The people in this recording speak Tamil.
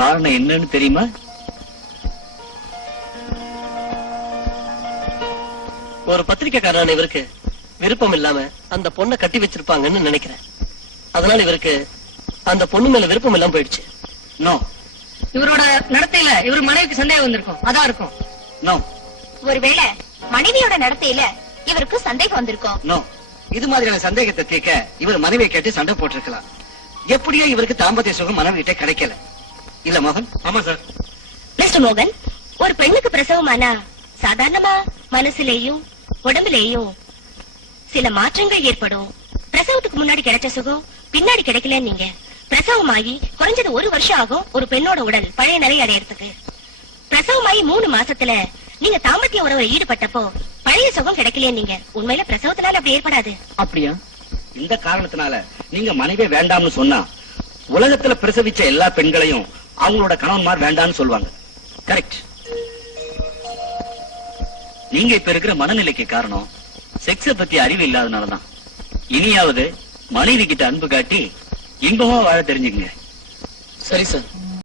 காரணம் என்னன்னு தெரியுமா? ஒரு பத்திரிக்கைக்காரன் இவருக்கு விருப்பம் இல்லாம அந்த பொண்ணை கட்டி வச்சிருப்பாங்கன்னு நினைக்கிறேன். அதனால இவருக்கு அந்த பொண்ணு மேல விருப்பம் இல்லாம போயிடுச்சு. நோ. இவரோட நடத்தையில இவர் மனைவிக்கு சந்தேகம் வந்திருக்கும். அதான் இருக்கும். நோ. ஒருவேளை மனைவியோட நடத்தையில இவருக்கு சந்தேகம் வந்திருக்கும். நோ. இது மாதிரியான சந்தேகத்தை தீர்க்க இவர் மனைவியை கேட்டு சண்டை போட்டிருக்கலாம். எப்படியோ இவருக்கு தாம்பத்திய சுகம் மனைவி கிட்ட கிடைக்கல. இல்ல மோகன்? ஆமா சார். மிஸ்டர் மோகன், ஒரு பெண்ணுக்கு பிரசவமானா சாதாரணமா மனசுலேயும் உடம்புலேயும் சில மாற்றங்கள் ஏற்படும். பிரசவத்துக்கு முன்னாடி கிடைச்ச சுகம் பின்னாடி கிடைக்கல. நீங்க பிரசவமாகி குறைஞ்சது 1 வருஷம் ஆகும் ஒரு பெண்ணோட உடல் பழைய நிலை அடையறதுக்கு. பிரசவமாயி 3 மாசத்துல நீங்க தாம்பத்திய உறவை ஈடுபட்டப்போ பழைய சுகம் கிடைக்கலையே. நீங்க உண்மையில பிரசவத்தினால அப்படி ஏற்படாது. அப்படியா? இந்த காரணத்தினால நீங்க மனைவியே வேண்டாம்னு சொன்னா உலகத்துல பிரசவிச்ச எல்லா பெண்களையும் அவங்களோட கணவன்மார் வேண்டாம்னு சொல்லுவாங்க. கரெக்ட். நீங்க இப்ப இருக்கிற மனநிலைக்கு காரணம் செக்ஸ பத்தி அறிவு இல்லாதனாலதான். இனியாவது மனைவி கிட்ட அன்பு காட்டி இன்பமா வாழ தெரிஞ்சுங்க. சரி சார்.